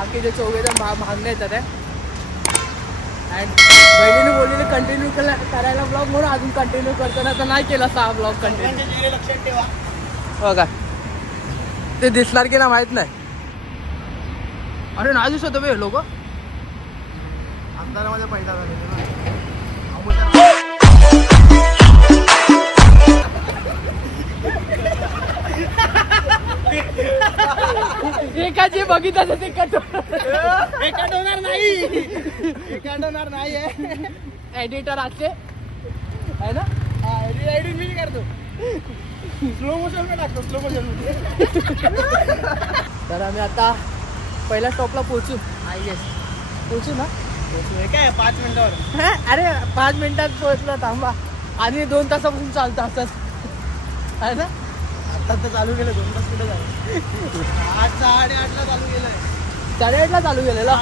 बाकीचे चौघेजण मागणे येतात आहे. अँड बहिणीने बोललेले कंटिन्यू करायला ब्लॉग म्हणून अजून कंटिन्यू करतो ना तर नाही केला 6 ब्लॉग कंटिन्यू. लक्षात ठेवा बघा ते दिसणार की ना माहित नाही. अरे नाही दिसत बे लोक अंधारामध्ये पैदा झाले. एकाची बघितलं ते कट होणार नाही एडिटर असते आहे ना. एडिट मी करतो स्लो मोशन में टाकतो स्लो मोशन मध्ये. तर आम्ही आता पहिल्या स्टॉपला पोहोचू. आय गेस पोहोचू ना. काय 5 मिनिटावर. अरे 5 मिनिटात पोहोचलो थांबा. आणि 2 तासापासून चालतं असंच आहे ना. आता तर चालू केलं 2 तास कुठे झालं. 8:08ला चालू केलंय. 8:30ला चालू केलेलं.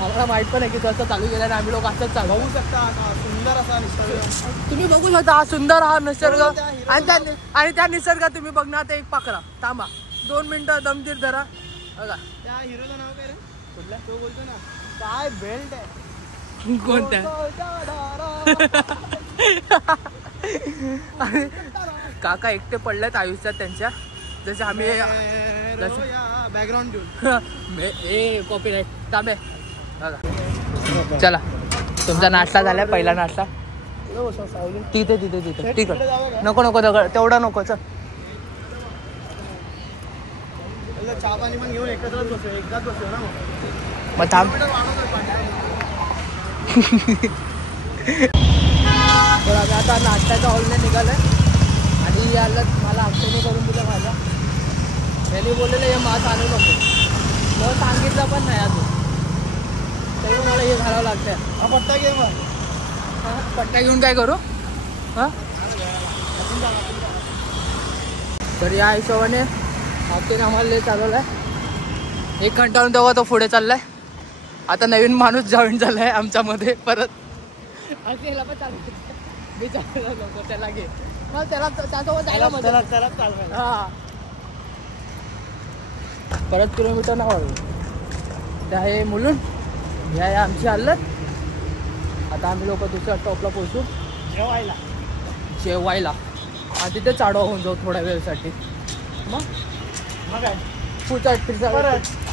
मला माहित पण आहे की कसं चालू केलं आणि आम्ही लोक असंच चालू. बघू शकता सुंदर असा निसर्ग तुम्ही बघू शकता. हा सुंदर हा निसर्ग आणि त्या निसर्गात तुम्ही बघणार ते एक पाखरा. थांबा 2 मिनिटं दमतीर धरा. बघा त्या हिरोचं नाव काय रे कुठला तो बोलतो ना काय बेल्ट आहे कोणत्या. काका एकटे पडलेत आयुष्यात त्यांच्या. जसे आम्ही बॅकग्राऊंड घेऊन कॉपीराईट तांबे. चला तुमचा नाश्ता झालाय. पहिला नाश्ता तिथे तिथे तिथे ठीक आहे. नको नको तेवढा नको. चल चहा पाणी पण घेऊन एकत्रच बसू. एकदाच बसू ना मग थांब. तर आम्ही आता नाश्त्याच्या हॉलने निघालोय आणि याला मला अक्षयने करून दिलं माझ्या. त्यांनी बोललेलं हे मास आणू नको. मग सांगितलं पण नाही अजून. तेव्हा मला हे घालावं लागतंय. हा पट्टा घे मग. पट्टा घेऊन काय करू. हां तर या हिशोबाने अक्षयने आम्हाला चालवलं आहे. 1 घंटावरून तेव्हा तो पुढे चाललाय. आता नवीन माणूस जॉईन झालाय आमच्यामध्ये परत. अक्षयला पण चालू विचारलं नको त्याला घे. मग त्याला त्यासोबत जायला मजा. हां परत किलोमीटर ना वाढू. त्या हे मुलून ह्या आमची हल्लत. आता आम्ही लोक दुसऱ्या स्टॉपला पोहोचू जेवायला. आणि तिथे चाडवा होऊन जाऊ थोड्या वेळसाठी. मग काय पुढच्या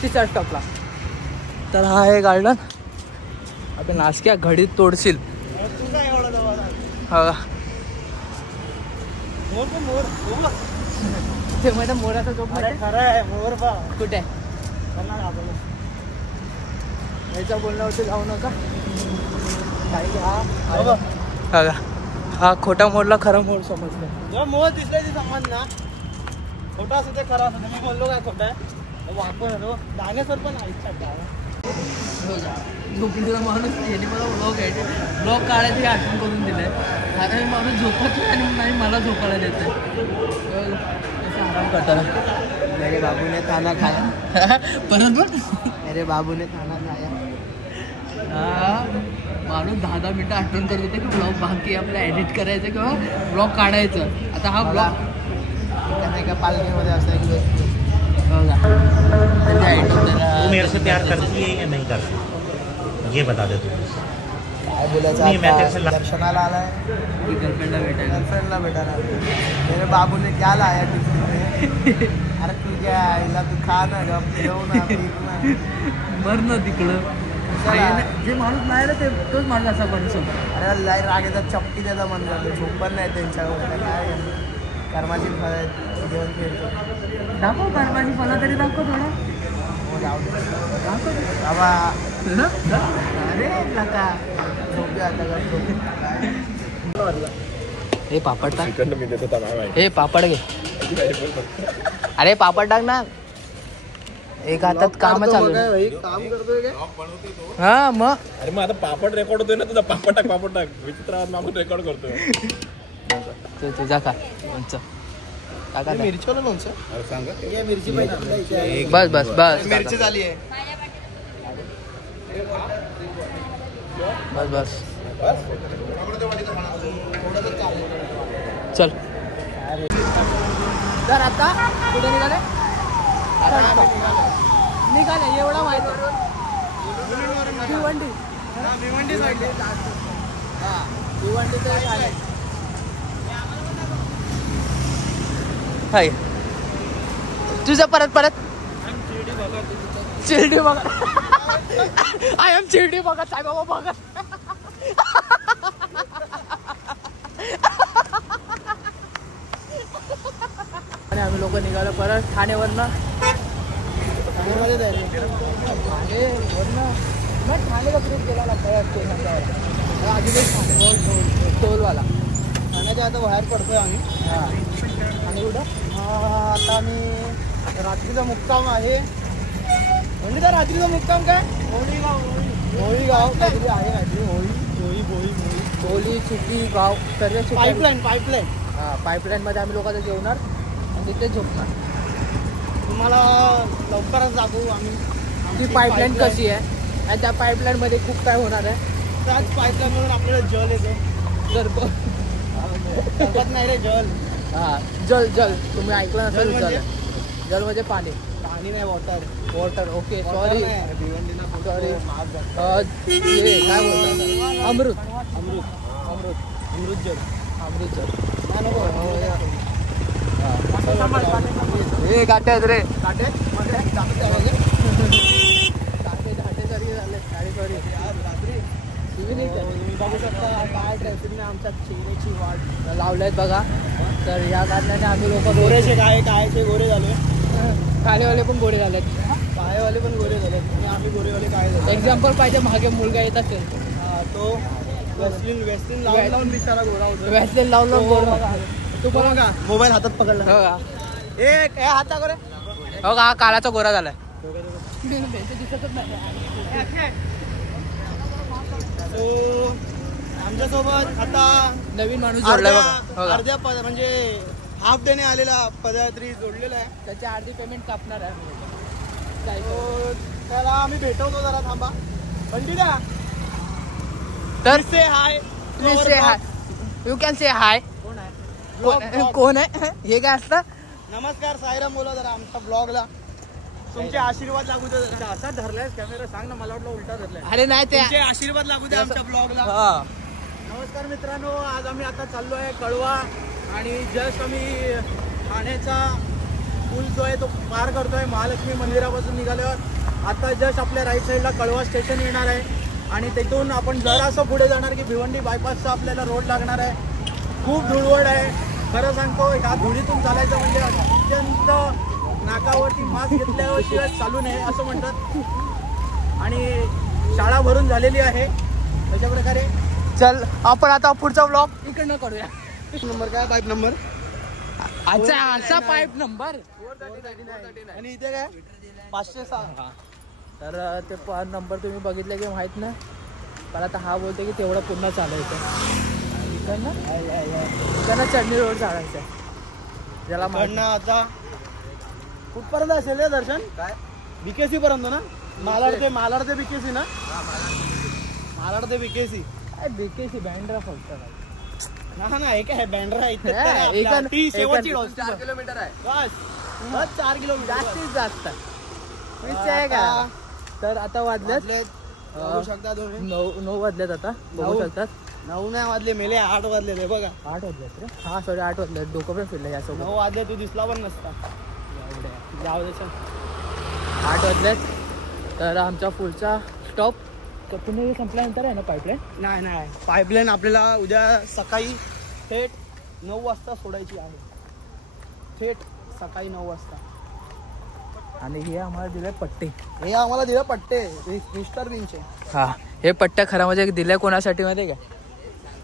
तिसऱ्या स्टॉपला. तर हा आहे गार्डन. आता नाशक्या घडीत तोडशील. हा ते म्हणजे मोराचा चोप खरं आहे. मोर बा कुठे याच्या बोलण्यावरती जाऊ नका. हा खोटा मोरला खरा मोर समजलं. जेव्हा मोर दिसले ते समज ना. खोटा असं ते खरं असं. मी बोललो काय खोटं आहे वापर डायनासोर पण आहे. झोपलेला माणूस याने मला ब्लॉग काढायची आठवण करून दिलंय. कारण माणूस झोपत आणि नाही मला झोपायला देत आहे. आराम करताना मेरे बाबू ने खाना खाया. परत पण मेरे बाबू ने खाना खाया. माणूस 10-10 मिनिटं आठवण करत होते की ब्लॉग बाकी आपल्याला एडिट करायचं किंवा ब्लॉग काढायचं. आता हा ब्लॉग नाही का पालखीमध्ये असं एक मेरे से प्यार करती है या नहीं करती ये बता दे तू. काय बोलायचं. दर्शनाला आलाय गर्लफ्रेंडला भेटायला. मेरे बाबू ने क्या लाया टिफिन में. अरे तुझ्या आईला तू खा ना ग जेव ना मर ना तिकडं. जे माणूस नाही ना ते तोच माणूस असा बनतो. अरे लाई रागेचा चपटी त्याचा मन झालं. झोप पण नाही त्यांच्यावर. काय कर्माची फळ जेवण खेळतो. दाखव कर्माची फळं तरी दाखव थोडं. हो जाऊ दे दाखव बाबा. अरे नका झोपी आता हे पापड टाक. हे पापड घे. अरे पापड टाक ना. एक हातात काम चालू काम करतोय काय. हा मग अरे मग आता पापड रेकॉर्ड होतोय ना तुझा. पापड टाक विचित्र आपण रेकॉर्ड करतोय. तुझा का मिरचीवाला लोणचं. अरे सांगा मिरची पाहिजे. बस बस बस मिरची झाली आहे. बस बस चल. तर आता कुठे निघाले. निघाले एवढा माहिती भिवंडी भिवंडी साईड भिवंडीचं हाय तुझं परत शिर्डी बघा आय एम शिर्डी बघा साईबाबा बघा आणि आम्ही लोक निघालो परत ठाणेवरनं ठाणेमध्ये ठाणेला ट्रिप गेला टोलवाला ठाण्याच्या आता बाहेर पडतोय आम्ही. आणि कुठं आता आम्ही रात्रीचा मुक्काम आहे. म्हणजे त्या रात्रीचा मुक्काम काय होळी गाव काहीतरी आहे काहीतरी होळी चिपी गाव सर्व पाईपलाईन पाईपलाईन मध्ये आम्ही लोकांचं जेवणार आणि तिथे झोपणार. तुम्हाला लवकरच दाखवू आम्ही ती पाईपलाईन कशी आहे आणि त्या पाईपलाईन मध्ये खूप काय होणार आहे. त्याच पाईपलाईन मधून आपल्याला जल येतो. सरबत नाही रे जल. जल तुम्ही ऐकलं नसेल. जल म्हणजे पाणी नाही वॉटर ओके सॉरी काय बोलतात अमृत जल हे गाठे आहेत रे घाटे सारखे झाले सॉरी तुम्ही बघू शकता काय ट्रॅफिकने आमच्या चेहऱ्याची वाट लावल्यात बघा. तर या कारणाने आम्ही लोक गोरेचे कायचे गोरे झाले. काळेवाले पण गोरे झालेत. काळेवाले पण गोरे झाले. आम्ही गोरेवाले काय झाले. एक्झाम्पल पाहिजे मागे मुलगा येत असेल तो वेस्लिन लावून बिचारा गोरा होतो. वॅसलीन लावून गोरा. तू बघा का मोबाईल हातात पकडला. हो का हाता करे हो का हा काळाचा गोरा झालाय. तो आमच्यासोबत आता नवीन माणूस जोडलाय बघा. अर्ध्या म्हणजे हाफ डेने आलेला पदयात्री जोडलेला आहे. त्याची अर्धी पेमेंट कापणार आहे. त्याला आम्ही भेटवतो जरा थांबा. पंडिता तर से हाय यू कॅन से हाय. कोण आहे हे काय असतं. नमस्कार साईराम बोला जरा आमच्या ब्लॉगला तुमचे आशीर्वाद लागू दे. असा धरलाय कॅमेरा सांग ना. मला वाटलं उलटा धरलाय. अरे नाही ते तुमचे आशीर्वाद लागू दे आमच्या ब्लॉगला. नमस्कार मित्रांनो. आज आम्ही आता चाललो आहे कळवा आणि जस्ट आम्ही ठाण्याचा पूल जो आहे तो पार करतोय. महालक्ष्मी मंदिरापासून निघाल्यावर आता जस्ट आपल्या राईट साईडला कळवा स्टेशन येणार आहे आणि तिथून आपण जरासं पुढे जाणार की भिवंडी बायपासचा आपल्याला रोड लागणार आहे. खूप धुळवड आहे. खरं सांगतो ह्या धुळीतून चालायचं म्हणजे अत्यंत नाकावरती मास्क घेतल्याशिवाय चालू नये असं म्हणतात. आणि शाळा भरून झालेली आहे. अशा प्रकारे चल आपण आता पुढचा ब्लॉग इकडनं करूया. नंबर काय पाईप नंबर असा पाईप नंबर आणि इथे काय 506. तर ते नंबर तुम्ही बघितले की माहित ना. पण आता हा बोलते की तेवढं पुन्हा चालायचं त्यांना चढणी रोड चालायचं ज्याला आता कुठपर्यंत असेल दर्शन काय बीकेसी पर्यंत ना. मालाड ते बीकेसी ना. मालाड ते बीकेसी बीकेसी बँड्रा फक्त ना एक आहे बँड्रा शेवटची 4 किलोमीटर आहे. बस 4 किलोमीटर जास्तीत जास्त विषय का. तर आता वाजल्यात बघू शकता 9 वाजल्यात. आता बघू शकतात 9 नाही वाजले मेले 8 वाजले ते बघा. 8 वाजल्यात रे. हा सॉरी 8 वाजल्यात. डोकं पण फिरलं यासोबत. 9 वाजले तू दिसला पण नसता. जाऊ दे 8 वाजल्यात. तर आमचा पुढचा स्टॉप पुणे संपल्यानंतर आहे ना पाईपलाईन. नाही पाईपलाईन आपल्याला उद्या सकाळी थेट 9 वाजता सोडायची आहे. थेट सकाळी 9 वाजता. आणि हे आम्हाला दिले पट्टे. हे आम्हाला दिले पट्टे मिस्टर बीनचे. हा हे पट्ट्या खरा म्हणजे दिल्या कोणासाठी माहिती आहे का.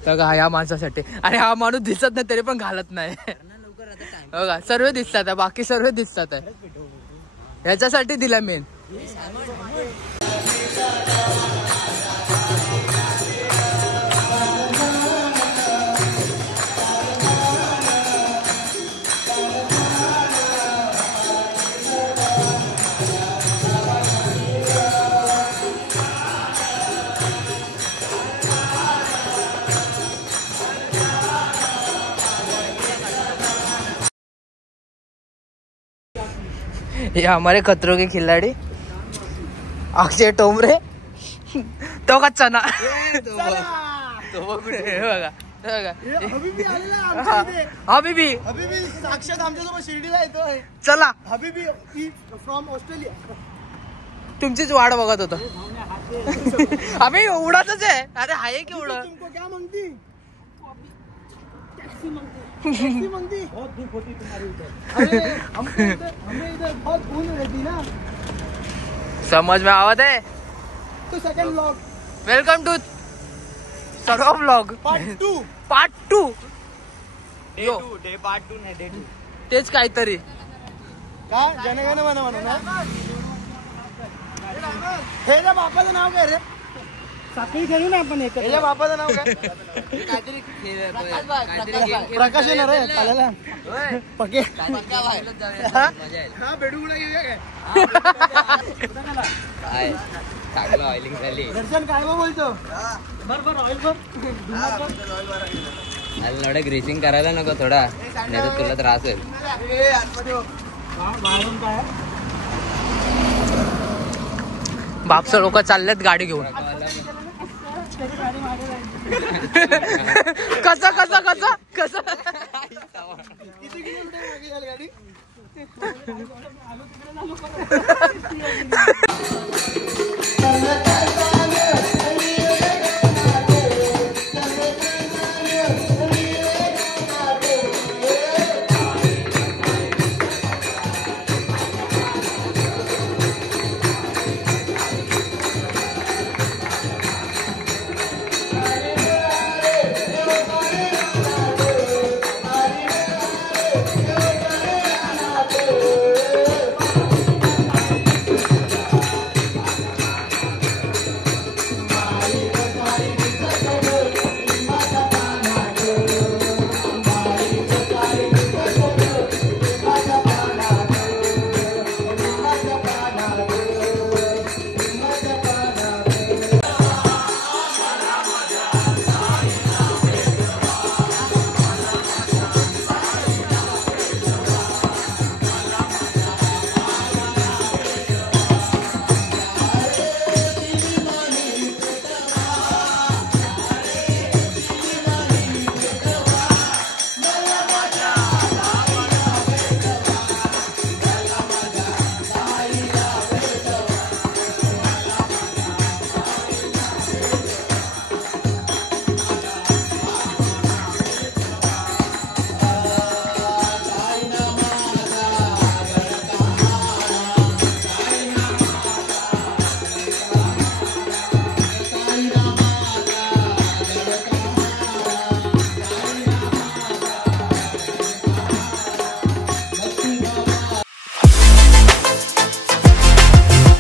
तर का या माणसासाठी. आणि हा माणूस दिसत नाही तरी पण घालत नाही. बघा सर्व दिसतात बाकी सर्व दिसतात आहे. ह्याच्यासाठी दिला मेन. ये हमारे खतरों के खिलाड़ी अक्षय टोमरे तो का चना हबीबी साक्षात आमच्यासोबत शिर्डीला येतोय. चला हबीबी फ्रॉम ऑस्ट्रेलिया. तुमचीच वाट बघत होतो आम्ही उडातच आहे. अरे आहे की उड तुमको क्या मांगती? टैक्सी मांगती. बहुत धूप होती तुम्हारी उधर. अरे हमें इधर बहुत धूप रहती ना. समझ में आवत है. तो सेकंड व्लॉग. वेलकम टू सर्व व्लॉग पार्ट 2. यो डे पार्ट 2 नाही डे 2. तेच काहीतरी. काय जनगण मन म्हणून ना. हे रे बापाचं नाव काय रे? साखळी खेळू ना आपण. हे बापाचं नाव काय? प्रकाश येणार रे चालेल. पके हा बेडूगुडा घेऊया काय? टाकलं ऑइलिंग झाली. दर्शन काय बोलतो? बरोबर ऑइल भर. थोडं ग्रीसिंग करायला नको थोडा, नाही तर तुला त्रास होईल. बापचं लोक चाललेत गाडी घेऊन. कसं कसं कसं कसं किती किलोमीटर गाडी?